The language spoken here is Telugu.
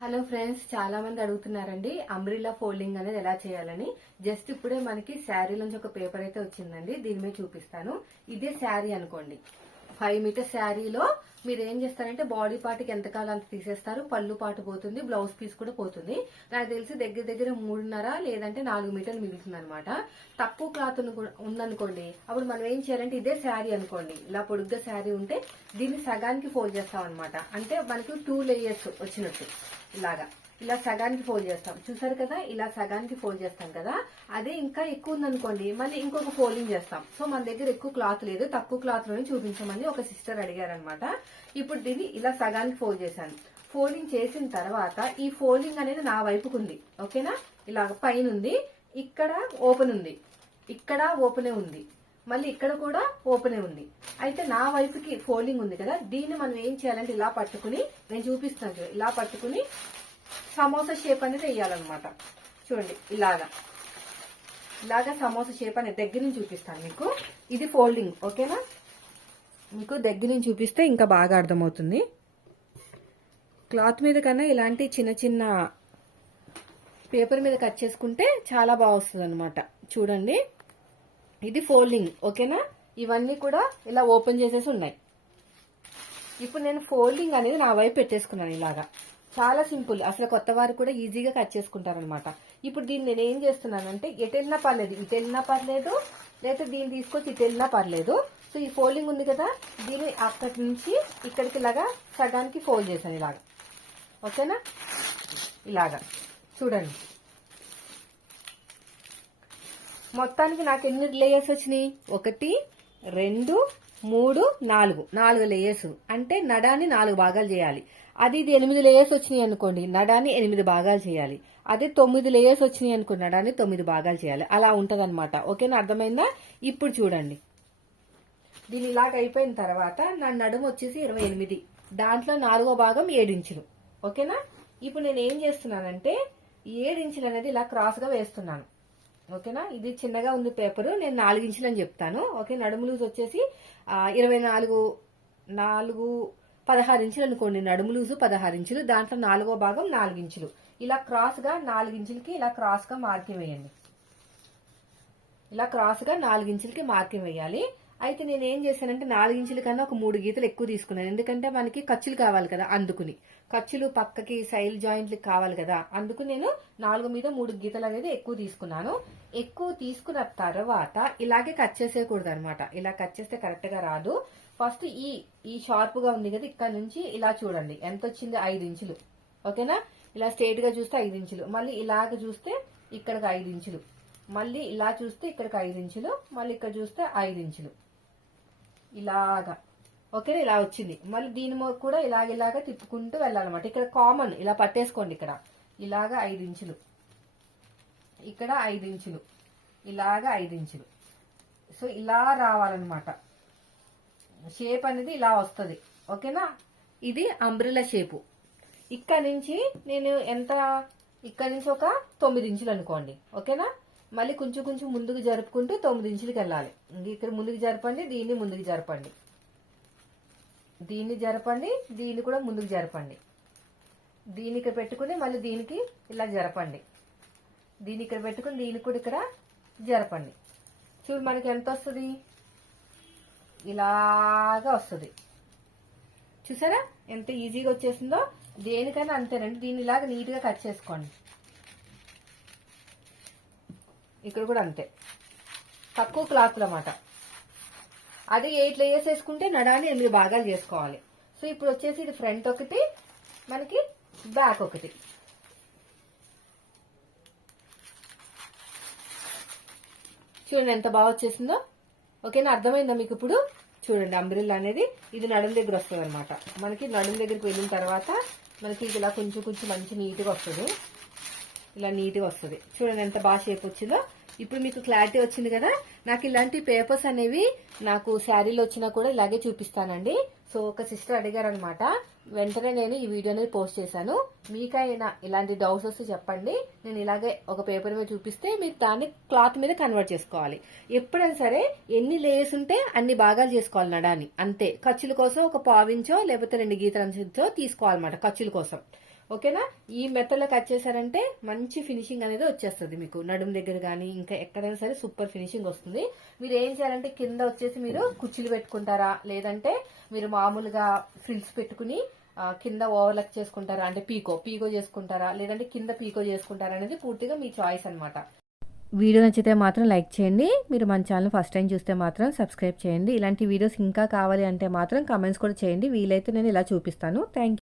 హలో ఫ్రెండ్స్ చాలా మంది అడుగుతున్నారండి అంబ్రిల్లా ఫోల్డింగ్ అనేది ఎలా చేయాలని. జస్ట్ ఇప్పుడే మనకి శారీ నుంచి ఒక పేపర్ అయితే వచ్చిందండి దీని మీద చూపిస్తాను. ఇదే శారీ అనుకోండి. ఫైవ్ మీటర్ శారీలో మీరు ఏం చేస్తారంటే బాడీ పార్ట్కి ఎంత కాలం అంత తీసేస్తారు. పళ్ళు పాటు పోతుంది బ్లౌజ్ పీస్ కూడా పోతుంది. నాకు తెలిసి దగ్గర దగ్గర మూడున్నర లేదంటే నాలుగు మీటర్లు మిగులుతుంది అనమాట తక్కువ క్లాత్ ఉందనుకోండి అప్పుడు మనం ఏం చేయాలంటే ఇదే శారీ అనుకోండి. ఇలా పొడుగ్గా శారీ ఉంటే దీన్ని సగానికి ఫోల్డ్ చేస్తాం అనమాట అంటే మనకి టూ లేయర్స్ వచ్చినట్టు ఇలాగా. ఇలా సగానికి ఫోల్డ్ చేస్తాం. చూసారు కదా? ఇలా సగానికి ఫోల్డ్ చేస్తాం కదా? అదే ఇంకా ఎక్కువ ఉందనుకోండి మళ్ళీ ఇంకొక ఫోల్డింగ్ చేస్తాం. సో మన దగ్గర ఎక్కువ క్లాత్ లేదు. తక్కువ క్లాత్లోనే చూపించమని ఒక సిస్టర్ అడిగారనమాట. ఇప్పుడు దీన్ని ఇలా సగానికి ఫోల్డ్ చేశాను. ఫోల్డింగ్ చేసిన తర్వాత ఈ ఫోల్డింగ్ అనేది నా వైపుకు ఉంది. ఓకేనా? ఇలా పైన ఉంది. ఇక్కడ ఓపెన్ ఉంది. ఇక్కడ ఓపెనే ఉంది. మళ్ళీ ఇక్కడ కూడా ఓపెనే ఉంది. అయితే నా వైపుకి ఫోల్డింగ్ ఉంది కదా? దీన్ని మనం ఏం చేయాలంటే ఇలా పట్టుకుని నేను చూపిస్తాను ఇలా పట్టుకుని సమోసా షేప్ అనేది వేయాలన్నమాట. చూడండి ఇలాగా. ఇలాగా సమోసా షేప్ అనేది దగ్గర నుంచి చూపిస్తాను మీకు. ఇది ఫోల్డింగ్ ఓకేనా? మీకు దగ్గర నుంచి చూపిస్తే ఇంకా బాగా అర్థమవుతుంది. క్లాత్ మీద కన్నా ఇలాంటి చిన్న చిన్న పేపర్ మీద కట్ చేసుకుంటే చాలా బాగా వస్తుంది అనమాట చూడండి. ఇది ఫోల్డింగ్ ఓకేనా? ఇవన్నీ కూడా ఇలా ఓపెన్ చేసేసి ఉన్నాయి. ఇప్పుడు నేను ఫోల్డింగ్ అనేది నా వైపు పెట్టేసుకున్నాను ఇలాగా. చాలా సింపుల్. అసలు కొత్త వారు కూడా ఈజీగా కట్ చేసుకుంటారనమాట ఇప్పుడు దీన్ని నేను ఏం చేస్తున్నానంటే ఎటు వెళ్ళినా పర్లేదు. ఇటు వెళ్ళినా పర్లేదు. లేకపోతే దీన్ని తీసుకొచ్చి ఇటు వెళ్ళినా పర్లేదు. సో ఈ ఫోల్డింగ్ ఉంది కదా దీన్ని అక్కడి నుంచి ఇక్కడికి ఇలాగా సగానికి ఫోల్డ్ చేశాను ఇలాగా. ఓకేనా? ఇలాగా. చూడండి. మొత్తానికి నాకు ఎన్ని లేయర్స్ వచ్చినాయి? ఒకటి రెండు మూడు నాలుగు. నాలుగు లేయర్స్ అంటే నడాన్ని నాలుగు భాగాలు చేయాలి. అది ఇది ఎనిమిది లేయర్స్ వచ్చినాయి అనుకోండి నడాన్ని ఎనిమిది భాగాలు చేయాలి. అదే తొమ్మిది లేయర్స్ వచ్చినాయి అనుకోండి నడాన్ని తొమ్మిది భాగాలు చేయాలి. అలా ఉంటదన్నమాట. ఓకేనా? అర్థమైందా? ఇప్పుడు చూడండి. దీని ఇలాగ అయిపోయిన తర్వాత నా నడుము వచ్చేసి ఇరవై ఎనిమిది. దాంట్లో నాలుగో భాగం ఏడించులు ఓకేనా? ఇప్పుడు నేను ఏం చేస్తున్నానంటే ఏడించులు అనేది ఇలా క్రాస్గా వేస్తున్నాను. ఓకేనా? ఇది చిన్నగా ఉంది పేపర్. నేను నాలుగు ఇంచులు అని చెప్తాను. ఓకే నడుము లూజ్ వచ్చేసి ఇరవై నాలుగు నాలుగు పదహారు ఇంచులు అనుకోండి. నడుము లూజు పదహారు ఇంచులు దాంట్లో నాలుగో భాగం నాలుగు ఇంచులు ఇలా క్రాస్గా నాలుగు ఇంచులకి ఇలా క్రాస్గా మార్కింగ్ వేయండి. ఇలా క్రాస్గా నాలుగు ఇంచులకి మార్కింగ్ వేయాలి. అయితే నేను ఏం చేశానంటే నాలుగించుల కన్నా ఒక మూడు గీతలు ఎక్కువ తీసుకున్నాను. ఎందుకంటే మనకి ఖర్చులు కావాలి కదా అందుకుని. ఖర్చులు పక్కకి సైల్ జాయింట్లు కావాలి కదా. అందుకు నేను నాలుగు మీద మూడు గీతలు అనేది ఎక్కువ తీసుకున్నాను. ఎక్కువ తీసుకున్న తర్వాత ఇలాగే కట్ చేసేయకూడదు అనమాట ఇలా కట్ చేస్తే కరెక్ట్గా రాదు. ఫస్ట్ ఈ ఈ షార్ప్గా ఉంది కదా ఇక్కడ నుంచి ఇలా చూడండి. ఎంత వచ్చింది? ఐదు ఇంచులు. ఓకేనా? ఇలా స్ట్రేట్గా చూస్తే ఐదు ఇంచులు. మళ్ళీ ఇలాగ చూస్తే ఇక్కడికి ఐదు ఇంచులు. మళ్ళీ ఇలా చూస్తే ఇక్కడికి ఐదు ఇంచులు. మళ్ళీ ఇక్కడ చూస్తే ఐదు ఇంచులు. ఇలాగా. ఓకేనా? ఇలా వచ్చింది. మళ్ళీ దీని కూడా ఇలాగ ఇలాగ తిప్పుకుంటూ వెళ్ళాలన్నమాట. ఇక్కడ కామన్ ఇలా పట్టేసుకోండి ఇక్కడ. ఇలాగ ఐదు ఇంచులు. ఇక్కడ ఐదు ఇంచులు. ఇలాగ ఐదు ఇంచులు. సో ఇలా రావాలన్నమాట. షేప్ అనేది ఇలా వస్తుంది. ఓకేనా? ఇది అంబ్రిలా షేపు. ఇక్కడ నుంచి నేను ఎంత ఇక్కడ నుంచి ఒక తొమ్మిది ఇంచులు అనుకోండి. ఓకేనా? మళ్ళీ కొంచెం కొంచెం ముందుకు జరుపుకుంటూ తొమ్మిది ఇంచులకి వెళ్ళాలి. ఇక్కడ ముందుకు జరపండి దీన్ని ముందుకు జరపండి. దీన్ని జరపండి దీన్ని కూడా ముందుకు జరపండి. దీన్ని ఇక్కడ పెట్టుకుని మళ్ళీ దీనికి ఇలా జరపండి. దీన్ని ఇక్కడ పెట్టుకుని దీన్ని కూడా ఇక్కడ జరపండి. చూడు మనకి ఎంత వస్తుంది? ఇలాగా వస్తుంది. చూసారా? ఎంత ఈజీగా వచ్చేసిందో? దేనికైనా అంతేనండి. దీన్ని ఇలాగ నీట్గా కట్ చేసుకోండి. ఇక్కడ కూడా అంతే. తక్కువ క్లాత్ అన్నమాట. అది ఎయిట్ వేసేసుకుంటే నడాన్ని ఎనిమిది భాగాలు చేసుకోవాలి. సో ఇప్పుడు వచ్చేసి ఇది ఫ్రంట్ ఒకటి మనకి బ్యాక్ ఒకటి. చూడండి ఎంత బాగా వచ్చేసిందో. ఓకేనా? అర్థమైందా మీకు ఇప్పుడు? చూడండి అంబ్రిల్లా అనేది ఇది నడుం దగ్గర వస్తుంది అనమాట మనకి నడుం దగ్గరికి వెళ్ళిన తర్వాత మనకి ఇలా కొంచెం కొంచెం మంచి నీట్గా వస్తుంది. ఇలా నీట్గా వస్తుంది. చూడండి ఎంత బాగా షేప్ వచ్చిందో. ఇప్పుడు మీకు క్లారిటీ వచ్చింది కదా? నాకు ఇలాంటి పేపర్స్ అనేవి నాకు శారీలో వచ్చినా కూడా ఇలాగే చూపిస్తానండి. సో ఒక సిస్టర్ అడిగారు అనమాట వెంటనే నేను ఈ వీడియో అనేది పోస్ట్ చేశాను. మీకైనా ఇలాంటి డౌట్స్ వస్తే చెప్పండి. నేను ఇలాగే ఒక పేపర్ మీద చూపిస్తే మీరు దాన్ని క్లాత్ మీద కన్వర్ట్ చేసుకోవాలి. ఎప్పుడైనా సరే ఎన్ని లేయర్స్ ఉంటే అన్ని భాగాలు చేసుకోవాలి నడాన్ని. అంతే. ఖర్చుల కోసం ఒక పావించో లేకపోతే రెండు గీతలంచో తీసుకోవాలన్నమాట ఖర్చుల కోసం. ఓకేనా? ఈ మెథడ్లో కట్ చేశారంటే మంచి ఫినిషింగ్ అనేది వచ్చేస్తుంది మీకు. నడుము దగ్గర కానీ ఇంకా ఎక్కడైనా సరే సూపర్ ఫినిషింగ్ వస్తుంది. మీరు ఏం చేయాలంటే కింద వచ్చేసి మీరు కుర్చీలు పెట్టుకుంటారా? లేదంటే మీరు మామూలుగా ఫ్రిల్స్ పెట్టుకుని కింద ఓవర్లక్ చేసుకుంటారా? అంటే పీకో పీకో చేసుకుంటారా? లేదంటే కింద పీకో చేసుకుంటారా అనేది పూర్తిగా మీ చాయిస్ అనమాట వీడియో నచ్చితే మాత్రం లైక్ చేయండి. మీరు మన ఛానల్ ఫస్ట్ టైం చూస్తే మాత్రం సబ్స్క్రైబ్ చేయండి. ఇలాంటి వీడియోస్ ఇంకా కావాలి అంటే మాత్రం కమెంట్స్ కూడా చేయండి. వీలైతే నేను ఇలా చూపిస్తాను. థ్యాంక్